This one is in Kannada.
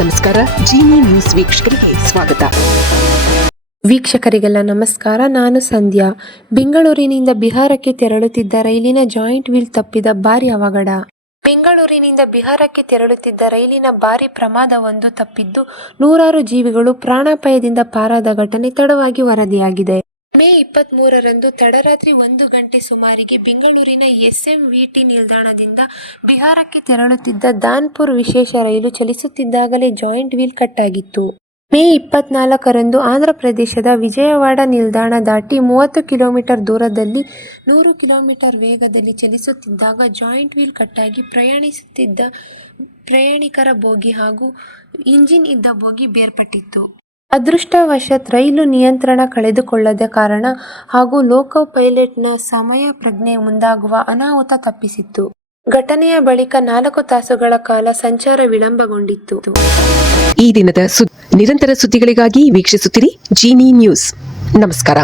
ನಮಸ್ಕಾರ. ಜೀನಿ ನ್ಯೂಸ್ ವೀಕ್ಷಕರಿಗೆ ಸ್ವಾಗತ. ವೀಕ್ಷಕರಿಗೆಲ್ಲ ನಮಸ್ಕಾರ. ನಾನು ಸಂಧ್ಯಾ. ಬೆಂಗಳೂರಿನಿಂದ ಬಿಹಾರಕ್ಕೆ ತೆರಳುತ್ತಿದ್ದ ರೈಲಿನ ಜಾಯಿಂಟ್ ವೀಲ್ ತಪ್ಪಿದ ಭಾರಿ ಅವಘಡ. ಬೆಂಗಳೂರಿನಿಂದ ಬಿಹಾರಕ್ಕೆ ತೆರಳುತ್ತಿದ್ದ ರೈಲಿನ ಭಾರಿ ಪ್ರಮಾದವೊಂದು ತಪ್ಪಿದ್ದು ನೂರಾರು ಜೀವಿಗಳು ಪ್ರಾಣಾಪಾಯದಿಂದ ಪಾರಾದ ಘಟನೆ ತಡವಾಗಿ ವರದಿಯಾಗಿದೆ. ಮೇ 23ರಂದು ತಡರಾತ್ರಿ 1 ಗಂಟೆ ಸುಮಾರಿಗೆ ಬೆಂಗಳೂರಿನ SMVT ನಿಲ್ದಾಣದಿಂದ ಬಿಹಾರಕ್ಕೆ ತೆರಳುತ್ತಿದ್ದ ದಾನ್ಪುರ್ ವಿಶೇಷ ರೈಲು ಚಲಿಸುತ್ತಿದ್ದಾಗಲೇ ಜಾಯಿಂಟ್ ವೀಲ್ ಕಟ್ಟಾಗಿತ್ತು. ಮೇ 24ರಂದು ಆಂಧ್ರಪ್ರದೇಶದ ವಿಜಯವಾಡ ನಿಲ್ದಾಣ ದಾಟಿ 30 ಕಿಲೋಮೀಟರ್ ದೂರದಲ್ಲಿ 100 ಕಿಲೋಮೀಟರ್ ವೇಗದಲ್ಲಿ ಚಲಿಸುತ್ತಿದ್ದಾಗ ಜಾಯಿಂಟ್ ವೀಲ್ ಕಟ್ಟಾಗಿ ಪ್ರಯಾಣಿಸುತ್ತಿದ್ದ ಪ್ರಯಾಣಿಕರ ಬೋಗಿ ಹಾಗೂ ಇಂಜಿನ್ ಇದ್ದ ಬೋಗಿ ಬೇರ್ಪಟ್ಟಿತ್ತು. ಅದೃಷ್ಟವಶಾತ್ ರೈಲು ನಿಯಂತ್ರಣ ಕಳೆದುಕೊಳ್ಳದ ಕಾರಣ ಹಾಗೂ ಲೋಕೋ ಪೈಲಟ್ನ ಸಮಯ ಪ್ರಜ್ಞೆ ಮುಂದಾಗುವ ಅನಾಹುತ ತಪ್ಪಿಸಿತ್ತು. ಘಟನೆಯ ಬಳಿಕ 4 ತಾಸುಗಳ ಕಾಲ ಸಂಚಾರ ವಿಳಂಬಗೊಂಡಿತ್ತು. ಈ ದಿನದ ನಿರಂತರ ಸುದ್ದಿಗಳಿಗಾಗಿ ವೀಕ್ಷಿಸುತ್ತಿರಿ ಜೀನಿ ನ್ಯೂಸ್. ನಮಸ್ಕಾರ.